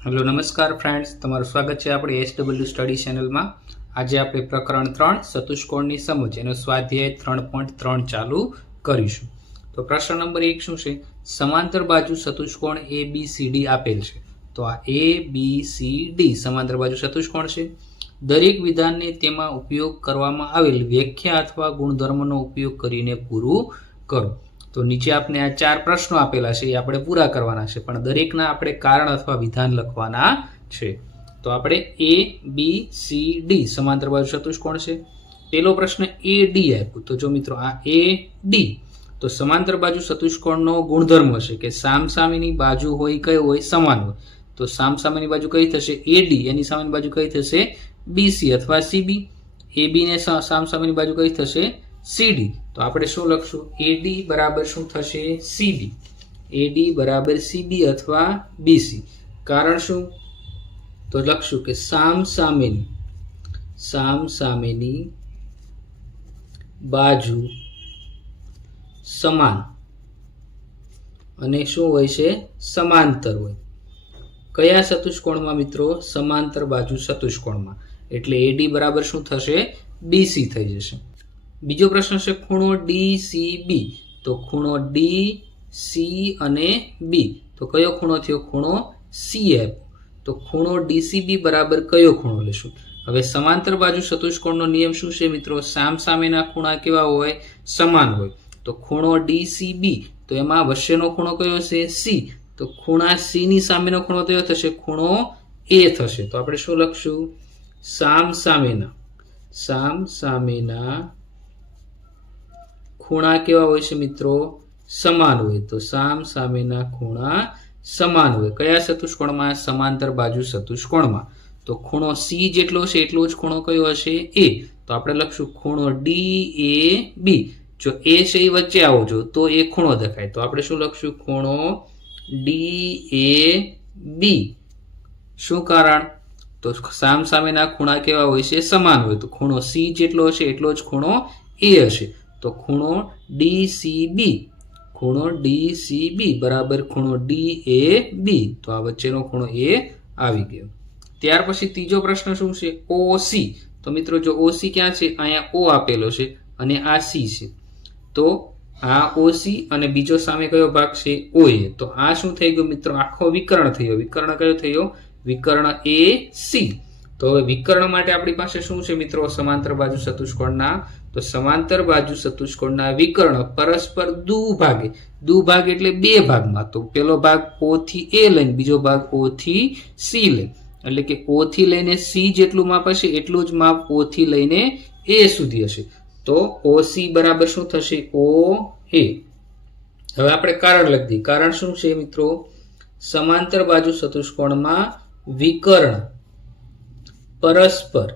Hello नमस्कार friends, તમારું સ્વાગત છે આપણી SW સ્ટડી ચેનલમાં। આજે આપણે પ્રકરણ 3 ચતુષ્કોણની સમજ એનો સ્વાધ્યાય 3.3 ચાલુ કરીશું। તો પ્રશ્ન નંબર 1 શું છે? સમાંતર બાજુ ચતુષ્કોણ ABCD આપેલ છે। તો આ ABCD સમાંતર બાજુ ચતુષ્કોણ છે। દરેક વિધાનને તેમાં ઉપયોગ કરવામાં આવેલ વ્યાખ્યા અથવા ગુણધર્મનો ઉપયોગ કરીને પૂરું કરો। तो नीचे आपने आ 4 प्रश्नों आपेला छे, आपणे पूरा करवाना छे, पण दरेकना आपणे कारण अथवा विधान लखवाना छे। तो आपणे ए बी सी डी समांतर बाजू चतुष्कोण छे। पहेलो प्रश्न ए डी आप्यो। तो जो मित्रों आ ए डी तो समांतर बाजू चतुष्कोणनो गुणधर्म छे के सामसामेनी बाजू होय कयो होय समान होय। तो सामसामेनी बाजू कई थशे ए डी, एनी सामेनी बाजू कई थशे बी सी अथवा सी बी। ए बी ने सामसामेनी बाजू कई थशे CD। तो आपणे शुं लखशुं? AD बराबर शुं थशे? CB। AD बराबर CB अथवा BC। कारण शुं? तो लखशुं के सामसामेनी बाजू समान अने शुं होय छे? समांतर होय। कया चतुष्कोणमां मित्रों? समांतर बाजू चतुष्कोणमां। एटले AD बराबर शुं थशे? BC थई जशे। बीजो प्रश्न है खूणो DCB। तो खूणो DC अने B तो कयो खूणो थयो? खूणो CF। तो खूणो DCB बराबर कयो खूणो लेशुं? हवे समांतर बाजू चतुष्कोणनो नियम शुं छे मित्रों? सामसामेना खूणा केवा होय? समान होय। तो खूणो DCB तो एमां वच्चेनो खूणो कयो छे? C। तो खूणा C नी सामेनो खूणो कयो थशे? खूणो A थशे। तो आपणे शुं लखशुं? सामसामेना खूणा केवा होय छे मित्रों? समान होय। तो सामसामेना खूणा समान होय। कया चतुष्कोणमां? समांतर बाजू चतुष्कोणमां। तो खूणो C जेटलो छे एटलो ज खूणो कयो हशे? A। तो आपणे लखशुं खूणो DAB। जो A छे ए वच्चे आवो जो तो ए खूणो देखाय। तो आपणे शुं लखशुं? खूणो DAB। शुं कारण? तो सामसामेना खूणा केवा होय छे? समान होय। तो खूणो C जेटलो हशे एटलो ज खूणो A हशे। तो खूणो DCB बराबर खूणो DAB। तो आ वच्चेनो खूणो A आवी गयो। त्यार पछी तीजो प्रश्न शुं छे? OC। तो मित्रों जो OC क्या छे? अहींया O आपेलो छे अने आ C छे। तो आ OC अने बीजो सामे कयो भाग छे? OA। तो आ शुं थई गयुं मित्रों? आखो विकर्ण थयो। विकर्ण कयो थयो? विकर्ण AC। तो विकर्ण माटे आपणी पासे शुं छे मित्रों? समांतर बाजू चतुष्कोणना तो समांतर बाजू चतुष्कोणना विकर्ण परस्पर दुभागे। दुभाग एटले बे भागमां। तो पेलो भाग O थी A लईने बीजो भाग O थी C लईने, એટલે કે O થી લઈને C જેટલું માપ હશે એટલું જ માપ O થી લઈને A સુધી હશે। તો OC બરાબર શું થશે? OA। હવે આપણે કારણ લખી દઈએ। કારણ શું છે મિત્રો? समांतर बाजू चतुष्कोणमां विकर्ण परस्पर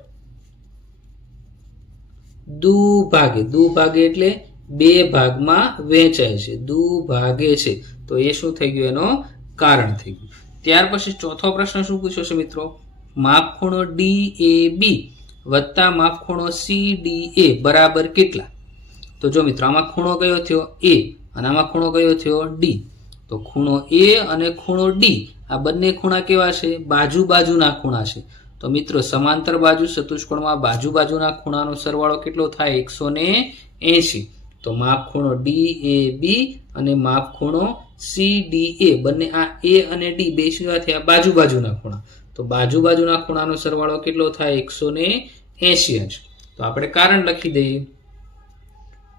दुभागे। दुभागे एटले बे भागमां वहेंचाय छे। दुभागे छे। तो ए शुं थई गयुं? एनो कारण थई गयुं। त्यार पछी चौथो प्रश्न शुं पूछ्यो छे मित्रों? मापखूणो DAB वत्ता मापखूणो CDA बराबर केटला? तो जो मित्रों आमां खूणो कयो थयो? A अने आमां खूणो कयो थयो? D। तो खूणो A अने खूणो D आ बंने खूणा केवा छे? बाजू बाजूना खूणा छे। तो मित्रों समांतर बाजू चतुष्कोणमां बाजू बाजूना खूणानो सरवाळो केटलो थाय? 180। तो मापखूणो DAB अने मापखूणो CDA बंने आ A अने D बे केवा थया? बाजू बाजूना खूणा। तो बाजू बाजूना खूणानो सरवाळो केटलो थाय? 180 अंश। तो आपणे कारण लखी दઈએ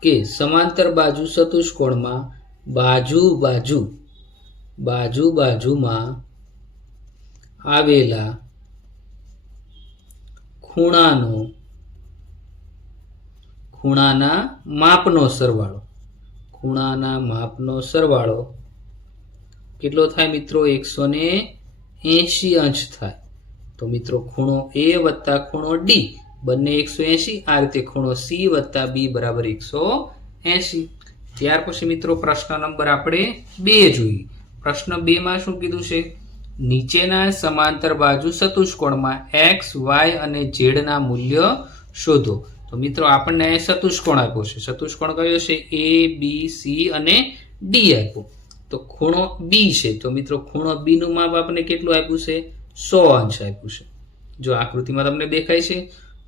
के समांतर बाजू चतुष्कोणमां बाजू बाजूमां आवेला खूणाना मापनो सरवाळो કેટલો થાય મિત્રો? 180 અંશ થાય। તો મિત્રો ખૂણો A વત્તા ખૂણો D બંને 180। આ રીતે ખૂણો C વત્તા B બરાબર 180। ત્યાર પછી મિત્રો પ્રશ્ન નંબર આપણે 2 જોઈએ। પ્રશ્ન 2 માં શું કીધું છે? નીચેના સમાંતર બાજુ ચતુષ્કોણમાં x, y અને z ના મૂલ્ય શોધો। તો મિત્રો આપણને ચતુષ્કોણ આપ્યો છે। ચતુષ્કોણ કયો છે? A B C અને D આપ્યો। તો ખૂણો બી છે, તો મિત્રો ખૂણો બી નું માપ આપણે કેટલું આપ્યું છે? 100 અંશ આપ્યું છે. જો આકૃતિમાં તમને દેખાય છે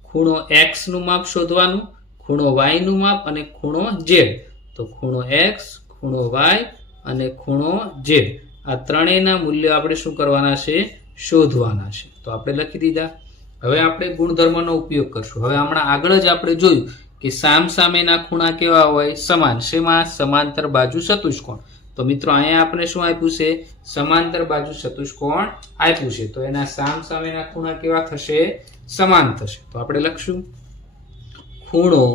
ખૂણો એક્સ નું માપ શોધવાનું, ખૂણો વાય નું માપ અને ખૂણો ઝેડ. તો ખૂણો એક્સ, ખૂણો વાય અને ખૂણો ઝેડ આ ત્રણેયના મૂલ્યો આપણે શું કરવાના છે? શોધવાના છે. તો આપણે લખી દીધા. હવે આપણે ગુણધર્મનો ઉપયોગ કરશું. હવે હમણાં આગળ જ આપણે જોયું કે સામસામેના ખૂણા કેવા હોય? સમાન. શેમાં? સમાંતર બાજુ ચતુષ્કોણ. તો મિત્રો અહીંયા આપણે શું આપ્યું છે? સમાંતર બાજુ ચતુષ્કોણ આપ્યું છે. તો એના સામસામેના ખૂણા કેવા થશે? સમાન થશે. તો આપણે લખશું ખૂણો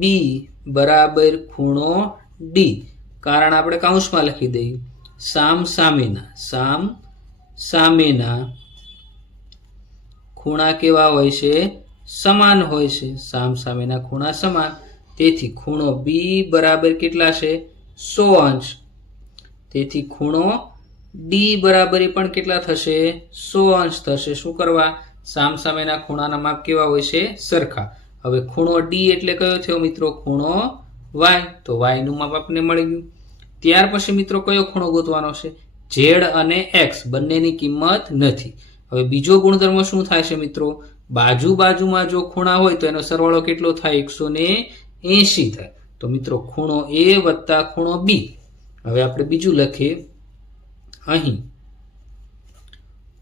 બી બરાબર ખૂણો ડી. કારણ આપણે કૌંસમાં લખી દઈએ. સામસામેના ખૂણા કેવા હોય છે? સમાન હોય છે. સામસામેના ખૂણા સમાન. તેથી ખૂણો બી બરાબર કેટલા છે? 100 અંશ. તેથી ખૂણો ડી બરાબર પણ કેટલા થશે? 100 અંશ થશે. શું કરવા? સામસામેના ખૂણાના માપ કેવા હોય છે? સરખા. હવે ખૂણો ડી એટલે કયો થયો મિત્રો? ખૂણો વાય. તો વાય નું માપ આપણને મળી ગયું. ત્યાર પછી મિત્રો કયો ખૂણો ગોતવાનો છે? ઝેડ અને એક્સ બંનેની કિંમત નથી. હવે બીજો ગુણધર્મ શું થાય છે મિત્રો? બાજુમાં જો ખૂણા હોય તો એનો સરવાળો કેટલો થાય? 180 થાય. તો મિત્રો ખૂણો એ વત્તા ખૂણો બી. હવે આપણે બીજું લખીએ અહીં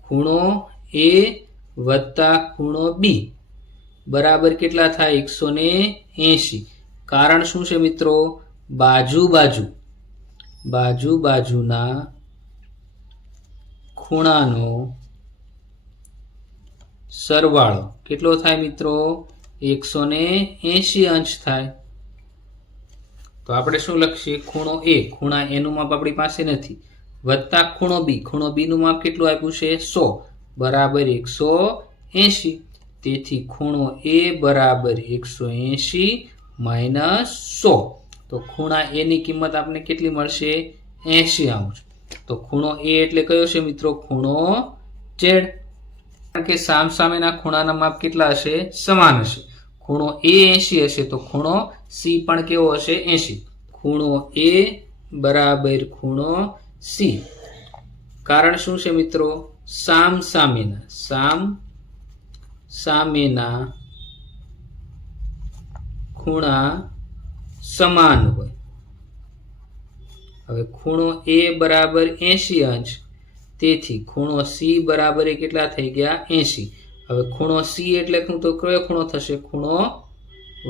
ખૂણો એ વત્તા ખૂણો બી બરાબર કેટલા થાય? 180. કારણ શું છે મિત્રો? બાજુના ખૂણાનો સરવાળો કેટલો થાય મિત્રો? 180 અંશ થાય. તો આપણે શું લખીએ? ખૂણો એ, ખૂણા એનું માપ આપણી પાસે નથી, વત્તા ખૂણો બી, ખૂણો બી નું માપ કેટલું આપ્યું છે? 100 બરાબર 180. તેથી ખૂણો એ બરાબર 180 માઇનસ 100. તો ખૂણા એ ની કિંમત આપણે કેટલી મળશે? 80 અંશ. તો ખૂણો એ એટલે કયો છે મિત્રો? ખૂણો ઝેડ. કારણ કે સામસામેના ખૂણાના માપ કેટલા હશે? સમાન હશે. ખૂણો એ 80 હશે તો ખૂણો સી પણ કેવો હશે? 80. ખૂણો એ બરાબર ખૂણો સી. કારણ શું છે મિત્રો? સામસામેના ખૂણા સમાન હોય. હવે ખૂણો એ બરાબર 80 અંશ. તેથી ખૂણો સી બરાબર કેટલા થઈ ગયા? 80. હવે ખૂણો સી એટલે શું? તો કયો ખૂણો થશે? ખૂણો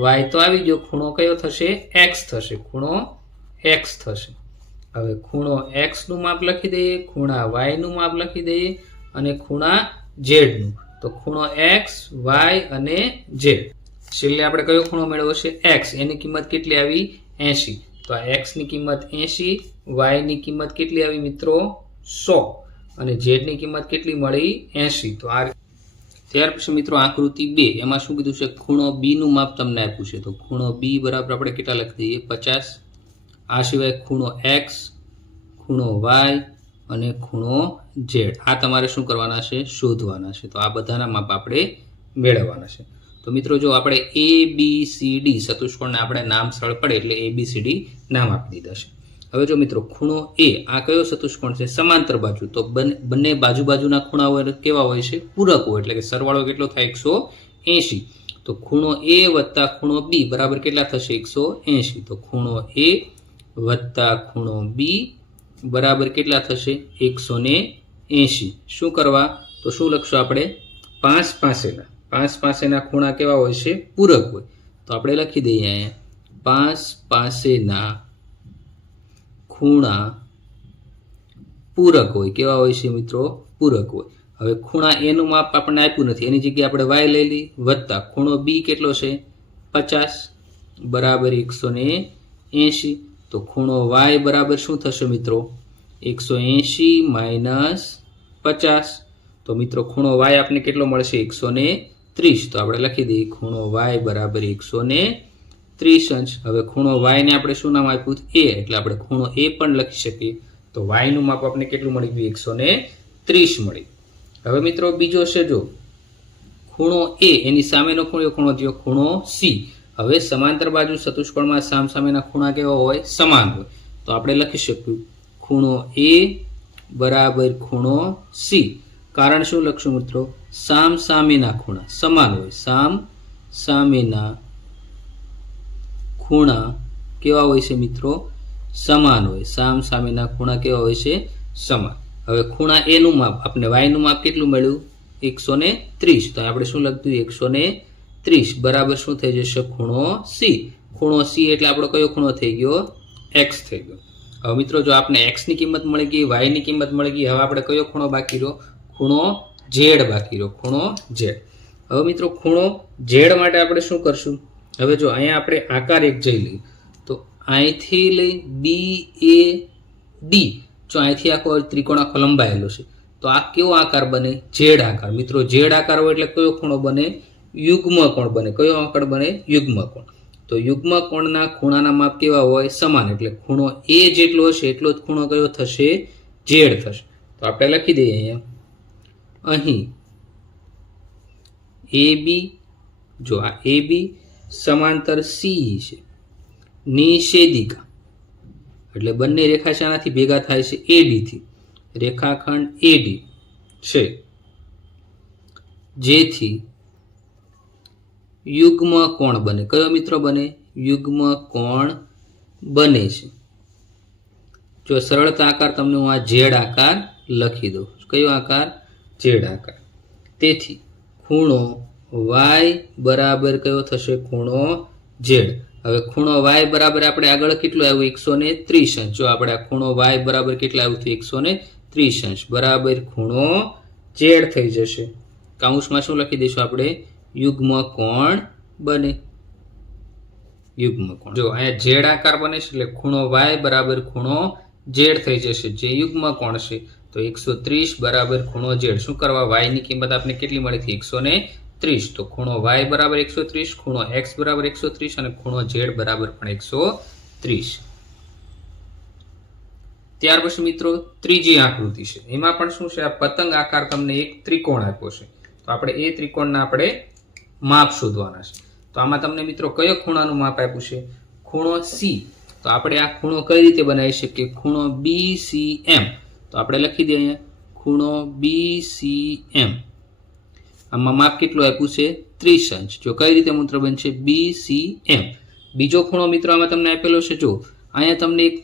વાય તો આવી ગયો. ખૂણો કયો થશે? એક્સ થશે. ખૂણો એક્સ થશે. હવે ખૂણો એક્સ નું માપ લખી દઈએ, ખૂણા વાય નું માપ લખી દઈએ અને ખૂણા ઝેડ નું. તો ખૂણો એક્સ, વાય અને ઝેડ. છેલ્લે આપણે કયો ખૂણો મેળવ્યો છે? એક્સ. એની કિંમત કેટલી આવી? 80. તો આ એક્સ ની કિંમત 80, વાય ની કિંમત કેટલી આવી મિત્રો? 100 અને ઝેડ ની કિંમત કેટલી મળી? 80. તો આ ત્યાર પછી મિત્રો આકૃતિ 2 એમાં શું કીધું છે? ખૂણો બી નું માપ તમને આપ્યું છે. તો ખૂણો બી બરાબર આપણે કેટલા લખી દઈએ? 50. આ સિવાય ખૂણો એક્સ, ખૂણો વાય અને ખૂણો ઝેડ આ તમારે શું કરવાના છે? શોધવાના છે. તો આ બધાના માપ આપણે મેળવવાના છે. તો મિત્રો જો આપણે એ બી સી ડી ચતુષ્કોણને આપણે નામ સરળ પડે એટલે ABCD નામ આપી દીધા છે. હવે જો મિત્રો ખૂણો એ આ કયો ચતુષ્કોણ છે? સમાંતર બાજુ. તો બંને બાજુના ખૂણા કેવા હોય છે? પૂરક હોય. એટલે કે સરવાળો કેટલો થાય? 180. તો ખૂણો એ વત્તા ખૂણો બી બરાબર કેટલા થશે? 180. તો ખૂણો એ વત્તા ખૂણો બી બરાબર કેટલા થશે? 180. શું કરવા? તો શું લખશું આપણે? 5 પાસેના ખૂણા કેવા હોય છે? પૂરક હોય. તો આપણે લખી દઈએ અહીંયા 5 પાસેના ખૂણા પૂરક હોય. કેવા હોય છે મિત્રો? પૂરક હોય. હવે ખૂણા એનું માપ આપણને આપ્યું નથી, એની જગ્યાએ આપણે વાય લઈ લઈ, વત્તા ખૂણો બી કેટલો છે? 50 બરાબર 180. તો ખૂણો વાય બરાબર શું થશે મિત્રો? 180 માઇનસ 50. તો મિત્રો ખૂણો વાય આપણે કેટલો મળશે? 130. તો આપણે લખી દઈએ ખૂણો વાય બરાબર 130 અંશ. હવે ખૂણો વાય ને આપણે શું નામ આપ્યું? એ. એટલે આપણે ખૂણો એ પણ લખી શકીએ. તો વાય નું માપ આપણે કેટલું મળી ગયું? 130 મળી. હવે મિત્રો બીજો છે જો ખૂણો એ એની સામેનો ખૂણો થયો ખૂણો સી. હવે સમાંતર બાજુ ચતુષ્કોણમાં સામસામેના ખૂણા કેવા હોય? સમાન હોય. તો આપણે લખી શકીએ ખૂણો એ બરાબર ખૂણો સી. કારણ શું લખશું મિત્રો? સામ સામેના ખૂણા સમાન હોય. સામ સામેના ખૂણા કેવા હોય છે મિત્રો? સમાન હોય. સામ સામેના ખૂણા કેવા હોય છે? સમાન. હવે ખૂણા એ નું માપ, આપણે વાય નું માપ કેટલું મળ્યું? 130. તો આપણે શું લખતું? 130 બરાબર શું થઈ જશે? ખૂણો સી. ખૂણો સી એટલે આપણો કયો ખૂણો થઈ ગયો? એક્સ થઈ ગયો. હવે મિત્રો જો આપણે એક્સ ની કિંમત મળી ગઈ, વાય ની કિંમત મળી ગઈ, હવે આપણે કયો ખૂણો બાકી રહ્યો? ખૂણો ઝેડ બાકી રહ્યો. ખૂણો ઝેડ. હવે મિત્રો ખૂણો ઝેડ માટે આપણે શું કરશું? હવે જો અહીંયા આપણે આકાર એક જઈ લઈએ તો અહીંથી લઈ બી એ ડી, જો અહીંથી આખો ત્રિકોણ આખો લંબાયેલો છે તો આ કેવો આકાર બને? ઝેડ આકાર. મિત્રો ઝેડ આકાર હોય એટલે કયો ખૂણો બને? યુગ્મ કોણ બને. કયો આકાર બને? યુગ્મ કોણ. તો યુગ્મ કોણના ખૂણાના માપ કેવા હોય? સમાન. એટલે ખૂણો એ જેટલો હશે એટલો જ ખૂણો કયો થશે? ઝેડ થશે. તો આપણે લખી દઈએ અહીંયા અહીં એ બી, જો આ એ બી સમાંતર સી છે, નિષેધિકા એટલે બંને રેખા શાનાથી ભેગા થાય છે? એડી થી. રેખાખંડ એડી છે જેથી યુગ્મ કોણ બને. કયો મિત્રો બને? યુગ્મ કોણ બને છે. જો સરળતા આકાર તમને હું આ ઝેડ આકાર લખી દઉં. કયો આકાર? ઝેડ આકાર. તેથી ખૂણો વાય બરાબર કયો થશે? ખૂણો ઝેડ. હવે ખૂણો વાય બરાબર આપણે આગળ કેટલું આવ્યું? 130 અંશ. જો આપણે આ ખૂણો વાય બરાબર કેટલા આવ્યું હતું? 130 અંશ બરાબર ખૂણો ઝેડ થઈ જશે. કૌંસમાં શું લખી દઈશું આપણે? યુગ્મ કોણ બને. યુગ્મ કોણ. જો અહીંયા ઝેડ આકાર બને છે એટલે ખૂણો વાય બરાબર ખૂણો ઝેડ થઈ જશે. જે યુગ્મ કોણ છે તો 130 બરાબર ખૂણો ઝેડ. શું કરવા? વાય ની કિંમત આપણે કેટલી મળી હતી? 130. તો ખૂણો વાય બરાબર 130, ખૂણો એક્સ બરાબર 130 અને ખૂણો ઝેડ બરાબર પણ 130. ત્યાર પછી મિત્રો ત્રીજી આકૃતિ છે. એમાં પણ શું છે? આ પતંગ આકાર તમને એક ત્રિકોણ આપ્યો છે. તો આપણે એ ત્રિકોણના આપણે માપ શોધવાના છે. તો આમાં તમને મિત્રો કયો ખૂણાનું માપ આપ્યું છે? ખૂણો સી. તો આપણે આ ખૂણો કઈ રીતે બનાવી શકીએ? ખૂણો BCM. તો આપણે લખી દઈએ અહીંયા ખૂણો BCM. આમાં માપ કેટલું આપ્યું છે? 30 અંશ. જો કઈ રીતે મૂત્ર બનશે? BCM. બીજો ખૂણો મિત્રો આમાં તમને આપેલો છે. જો અહીંયા તમને એક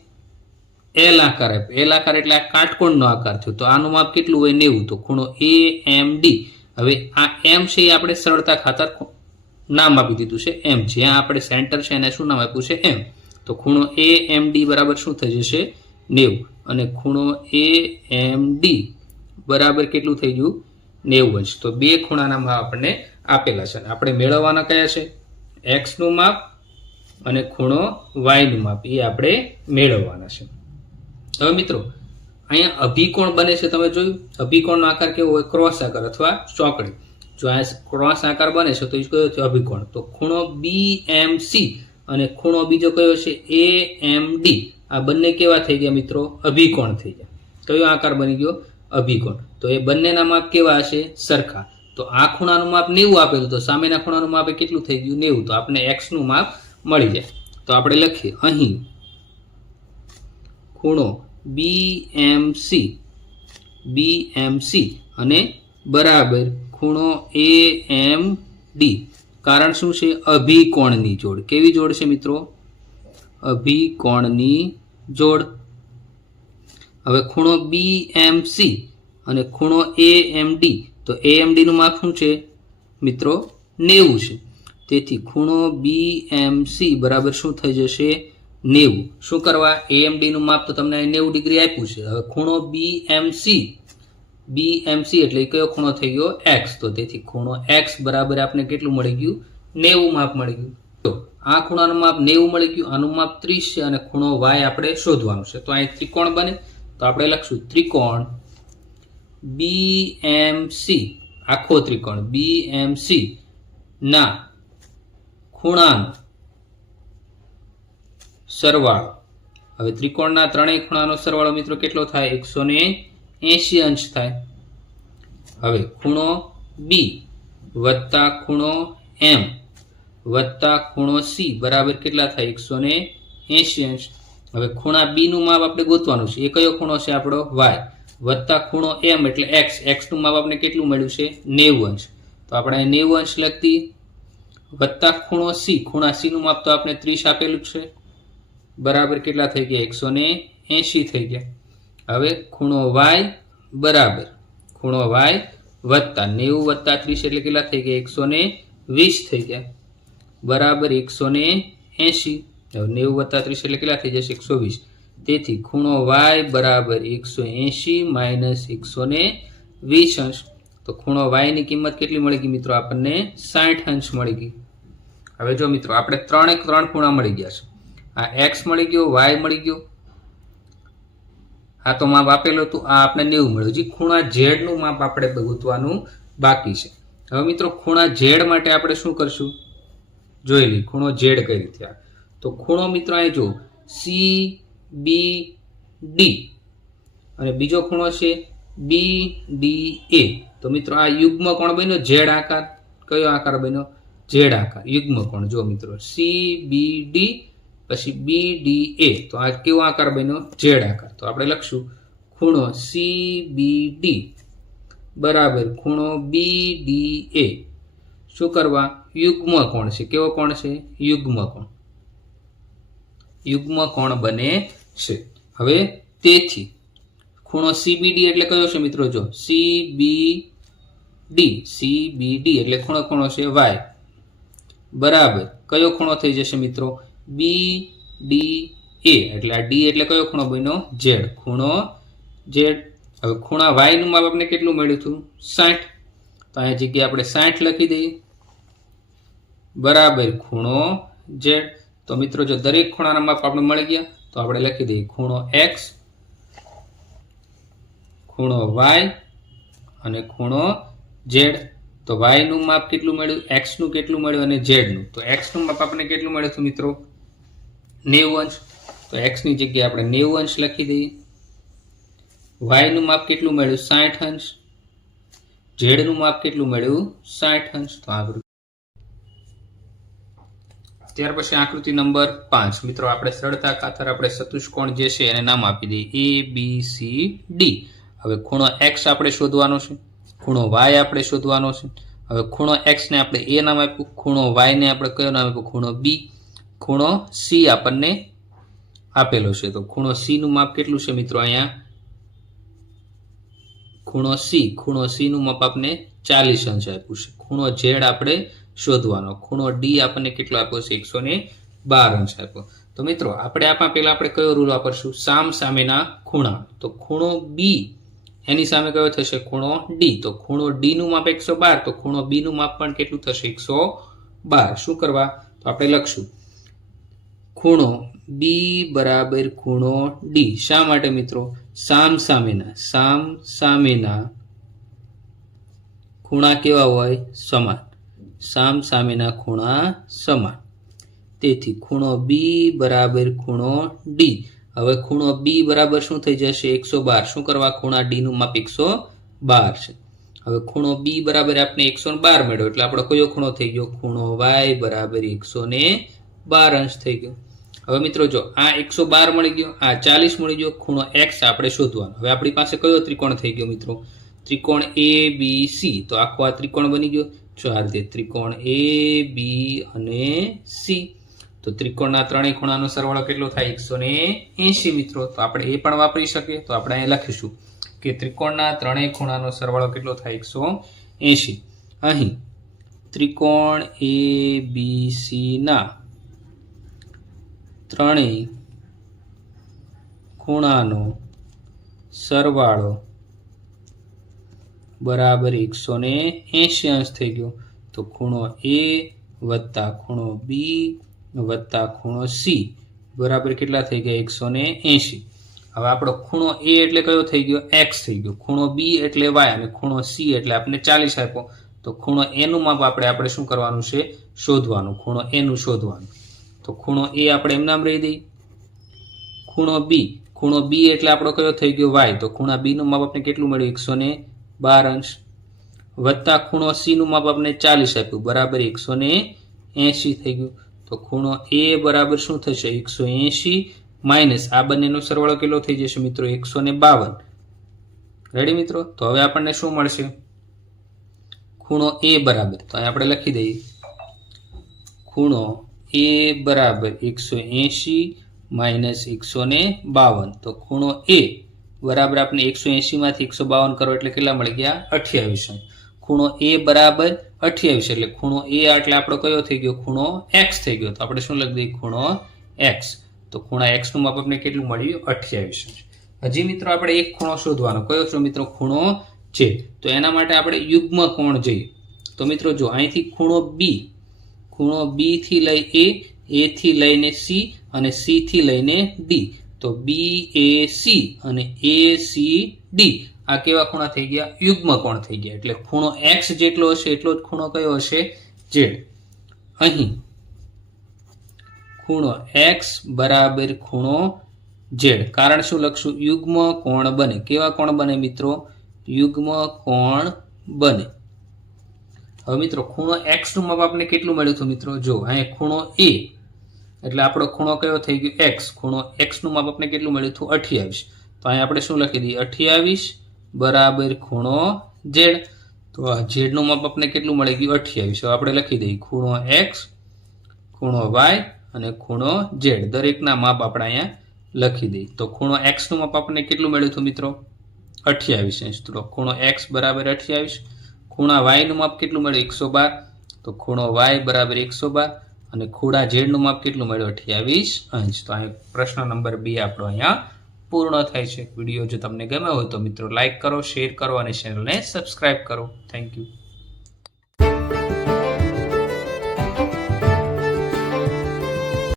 એલ આકાર આપ્યો. એલ આકાર એટલે આ કાટકોણનો આકાર થયો. તો આનું માપ કેટલું હોય? 90. તો ખૂણો AMD. હવે આ એમ છે એ આપણે સરળતા ખાતર નામ આપી દીધું છે એમ. જ્યાં આપણે સેન્ટર છે એને શું નામ આપ્યું છે? એમ. તો ખૂણો AMD બરાબર શું થઈ જશે? 90. અને ખૂણો AMD બરાબર કેટલું થઈ ગયું? 90 અંશ. તો બે ખૂણાના માપ આપણને આપેલા છે. આપણે મેળવવાના કયા છે? એક્સ નું માપ અને ખૂણો વાય નું માપ. એ આપણે મેળવવાના છે. હવે મિત્રો અહીંયા અભિકોણ બને છે. તમે જોયું અભિકોણનો આકાર કેવો હોય? ક્રોસ આકાર અથવા ચોકડી. જો આ ક્રોસ આકાર બને છે તો એ કયો છે? અભિકોણ. તો ખૂણો BMC અને ખૂણો બીજો કયો છે? AMD. આ બંને કેવા થઈ ગયા મિત્રો? અભિકોણ થઈ ગયા. કયો આકાર બની ગયો? અભિકોણ. તો એ બંનેના માપ કેવા હશે? સરખા. તો આ ખૂણાનું માપ 90 આપેલું, તો સામેના ખૂણાનું માપ કેટલું થઈ ગયું? 90. તો આપણે એક્સ નું માપ મળી જાય. તો આપણે લખીએ અહીં ખૂણો BMC અને બરાબર ખૂણો AMD. કારણ શું છે? અભિકોણની જોડ. કેવી જોડ છે મિત્રો? અભિકોણની જોડ. હવે ખૂણો BMC અને ખૂણો AMD. તો AMD નું માપ શું છે મિત્રો? 90 છે. તેથી ખૂણો BMC બરાબર શું થઈ જશે? 90. શું કરવા? AMD નું માપ તો તમને 90 ડિગ્રી આપ્યું છે. હવે ખૂણો BMC એટલે કયો ખૂણો થઈ ગયો? X. તો તેથી ખૂણો X બરાબર આપણે કેટલું મળી ગયું? 90 માપ મળી ગયું. તો આ ખૂણાનું માપ 90 મળી ગયું. આનું માપ 30 છે અને ખૂણો Y આપણે શોધવાનું છે. તો અહીં ત્રિકોણ બને. તો આપણે લખશું ત્રિકોણ BMC, આખો ત્રિકોણ BMC ના ખૂણાનો સરવાળો. હવે ત્રિકોણના ત્રણેય ખૂણાનો સરવાળો મિત્રો કેટલો થાય? 180 અંશ થાય. હવે ખૂણો B વત્તા ખૂણો M વત્તા ખૂણો C બરાબર કેટલા થાય? 180 અંશ. હવે ખૂણા બી નું માપ આપણે ગોતવાનું છે. એ કયો ખૂણો છે આપણો? વાય. વત્તા ખૂણો એમ એટલે એક્સ. એક્સ નું માપ આપણે કેટલું મળ્યું છે? 90 અંશ. તો આપણે 90 અંશ લખતી. વત્તા ખૂણો સી. ખૂણા સી નું માપ તો આપણે 30 આપેલું છે, બરાબર કેટલા થઈ ગયા? 180 થઈ ગયા. હવે ખૂણો વાય બરાબર ખૂણો વાય વત્તા 90 વત્તા 30 એટલે કેટલા થઈ ગયા? 120 થઈ ગયા, બરાબર 180. હવે 90 વત્તા 30 એટલે કેટલા થઈ જશે? 120. તેથી ખૂણો વાય બરાબર 180 માઇનસ 120 અંશ. તો ખૂણો વાય ની કિંમત કેટલી મળી ગઈ મિત્રો? આપણને 60 અંશ મળી ગઈ. હવે જો મિત્રો આપણે ત્રણ ખૂણા મળી ગયા છે. આ એક્સ મળી ગયો, વાય મળી ગયો, આ તો માપ આપેલું હતું, આ આપણે 90 મળ્યું. હજી ખૂણા ઝેડ નું માપ આપણે ગોતવાનું બાકી છે. હવે મિત્રો ખૂણા ઝેડ માટે આપણે શું કરશું? જોઈ લઈએ ખૂણો ઝેડ કઈ રીતે આવે. તો ખૂણો મિત્રો અહીં જો સી બી ડી અને બીજો ખૂણો છે બી ડી એ. તો મિત્રો આ યુગ્મ કોણ બન્યો? ઝેડ આકાર. કયો આકાર બન્યો? ઝેડ આકાર, યુગ્મ કોણ. જો મિત્રો સી બી ડી પછી બી ડી એ. તો આ કેવો આકાર બન્યો? ઝેડ આકાર. તો આપણે લખશું ખૂણો સી બી ડી બરાબર ખૂણો બી ડી એ. શું કરવા? યુગ્મ કોણ છે. કેવો કોણ છે? યુગ્મ કોણ. યુગ્મ કોણ બને છે. હવે તેથી ખૂણો સીબીડી એટલે કયો છે મિત્રો? જો સીબીડી એટલે ખૂણો છે વાય બરાબર કયો ખૂણો થઈ જશે મિત્રો? બી ડી એ. એટલે આ ડી એટલે કયો ખૂણો બન્યો? ઝેડ. ખૂણો ઝેડ. હવે ખૂણા વાય નું માપ આપણે કેટલું મળ્યું હતું? 60. તો અહીંયા જગ્યાએ આપણે 60 લખી દઈએ બરાબર ખૂણો ઝેડ. તો મિત્રો જો દરેક ખૂણાના માપ આપણે મળી ગયા તો આપણે લખી દઈએ ખૂણો એક્સ, ખૂણો વાય અને ખૂણો ઝેડ. તો વાય નું માપ કેટલું મળ્યું? એક્સ નું કેટલું મળ્યું? અને ઝેડ નું. તો એક્સ નું માપ આપણે કેટલું મળ્યું હતું મિત્રો? 90 અંશ. તો એક્સ ની જગ્યાએ આપણે 90 અંશ લખી દઈએ. વાય નું માપ કેટલું મળ્યું? 60 અંશ. ઝેડ નું માપ કેટલું મળ્યું? 60 અંશ. તો આ ત્યાર પછી આકૃતિ નંબર 5 મિત્રો આપણે સરળતા ખાતર આપણે ચતુષ્કોણ જે છે એને નામ આપી દઈએ એ બી સી ડી. હવે ખૂણો એક્સ આપણે શોધવાનો છે, ખૂણો વાય આપણે શોધવાનો છે. હવે ખૂણો એક્સ ને આપણે એ નામ આપ્યું, ખૂણો વાય ને આપણે કયો નામ આપ્યું? ખૂણો બી. ખૂણો સી આપણને આપેલો છે. તો ખૂણો સી નું માપ કેટલું છે મિત્રો? અહીંયા ખૂણો સી નું માપ આપણે 40 અંશ આપ્યું છે. ખૂણો ઝેડ આપણે શોધવાનો. ખૂણો ડી આપણને કેટલો આપ્યો છે? 112 અંશ આપ્યો. તો મિત્રો આપણે આમાં પહેલા આપણે કયો રૂલ વાપરશું? સામ સામેના ખૂણા. તો ખૂણો બી એની સામે કયો થશે? ખૂણો ડી. તો ખૂણો ડી નું માપ 112. તો ખૂણો બી નું માપ પણ કેટલું થશે? 112. શું કરવા? તો આપણે લખશું ખૂણો બી બરાબર ખૂણો ડી. શા માટે મિત્રો? સામ સામેના ખૂણા કેવા હોય? સમાન. સામ સામેના ખૂણા સમાન. તેથી ખૂણો બી બરાબર ખૂણો ડી. હવે ખૂણો બી બરાબર શું થઈ જશે? 112. શું કરવા? ખૂણા ડી નું માપ 112 છે. હવે ખૂણો બી બરાબર આપણે 112 મેળવ્યો એટલે આપણો કયો ખૂણો થઈ ગયો? ખૂણો વાય બરાબર 112 અંશ થઈ ગયો. હવે મિત્રો જો આ 112 મળી ગયો, આ 40 મળી ગયો. ખૂણો એક્સ આપણે શોધવાનો. હવે આપણી પાસે કયો ત્રિકોણ થઈ ગયો મિત્રો? ત્રિકોણ એ બી સી. તો આખો આ ત્રિકોણ બની ગયો. જો આ રીતે ત્રિકોણ એ બી અને સી. તો ત્રિકોણના ત્રણેય ખૂણાનો સરવાળો કેટલો થાય? 180 મિત્રો. તો આપણે એ પણ વાપરી શકીએ. તો આપણે અહીં લખીશું કે ત્રિકોણના ત્રણેય ખૂણાનો સરવાળો કેટલો થાય? 180. અહીં ત્રિકોણ એ બી સી ના ત્રણેય ખૂણાનો સરવાળો બરાબર 180 અંશ થઈ ગયો. તો ખૂણો એ વત્તા ખૂણો બી વત્તા ખૂણો સી બરાબર કેટલા થઈ ગયા? 180. હવે આપણો ખૂણો એ એટલે કયો થઈ ગયો? એક્સ થઈ ગયો. ખૂણો બી એટલે વાય અને ખૂણો સી એટલે આપણે 40 આપ્યો. તો ખૂણો એ નું માપ આપણે શું કરવાનું છે? શોધવાનું. ખૂણો એ નું શોધવાનું. તો ખૂણો એ આપણે એમ નામ રહી દઈએ. ખૂણો બી એટલે આપણો કયો થઈ ગયો? વાય. તો ખૂણા બી નું માપ આપણે કેટલું મળ્યું? 112 અંશ વત્તા ખૂણો સી નું માપ આપણે 40 આપ્યું બરાબર 180 થઈ ગયું. તો ખૂણો એ બરાબર શું થશે? 180 માઇનસ આ બંનેનો સરવાળો કેટલો થઈ જશે મિત્રો 152. રેડી મિત્રો? તો હવે આપણને શું મળશે? ખૂણો એ બરાબર, તો અહીં આપણે લખી દઈએ ખૂણો એ બરાબર 180 માઇનસ 152. તો ખૂણો એ બરાબર આપણે 180 માંથી 152 કરો એટલે કેટલા મળી ગયા? 28. ખૂણો એ બરાબર 28 એટલે ખૂણો એ એટલે આપણો કયો થઈ ગયો? ખૂણો એક્સ થઈ ગયો. તો આપણે શું લખી દઈએ? ખૂણો એક્સ. તો ખૂણા એક્સ નું માપ આપણે કેટલું મળ્યું? 28. હજી મિત્રો આપણે એક ખૂણો શોધવાનો. કયો છે મિત્રો? ખૂણો છે. તો એના માટે આપણે યુગ્મ કોણ જોઈએ. તો મિત્રો જો અહીંથી ખૂણો બી થી લઈ એ થી લઈને સી અને સી થી લઈને ડી. તો બી એ સી અને એ સી ડી આ કેવા ખૂણા થઈ ગયા? યુગ્મ કોણ થઈ ગયા. એટલે ખૂણો એક્સ જેટલો હશે એટલો જ ખૂણો કયો હશે? ઝેડ. અહીં ખૂણો એક્સ બરાબર ખૂણો ઝેડ. કારણ શું લખશું? યુગ્મ કોણ બને. કેવા કોણ બને મિત્રો? યુગ્મ કોણ બને. હવે મિત્રો ખૂણો એક્સ નું માપ આપણે કેટલું મળ્યું હતું મિત્રો? જો અહીંયા ખૂણો એ એટલે આપણો ખૂણો કયો થઈ ગયો? એક્સ. ખૂણો એક્સ નું માપ આપણે કેટલું મળ્યું હતું? 28. તો અહીંયા આપણે શું લખી દઈએ? 28 બરાબર ખૂણો ઝેડ. તો આ ઝેડ નું માપ આપણે કેટલું મળી ગયું? 28. હવે આપણે લખી દઈએ ખૂણો એક્સ, ખૂણો વાય અને ખૂણો ઝેડ. દરેકના માપ આપણે અહીંયા લખી દઈએ. તો ખૂણો એક્સ નું માપ આપણને કેટલું મળ્યું હતું મિત્રો? 28. તો ખૂણો એક્સ બરાબર 28. ખૂણા વાય નું માપ કેટલું મળ્યું? 112. તો ખૂણો વાય બરાબર 112 અને ખૂણા ઝેડ નું માપ કેટલું મળ્યું? 28 અંશ. તો અહીં પ્રશ્ન નંબર 2 આપણો અહીંયા પૂર્ણ થાય છે. વિડીયો જો તમને ગમ્યો હોય તો મિત્રો લાઈક કરો, શેર કરો અને ચેનલને સબસ્ક્રાઇબ કરો. Thank you.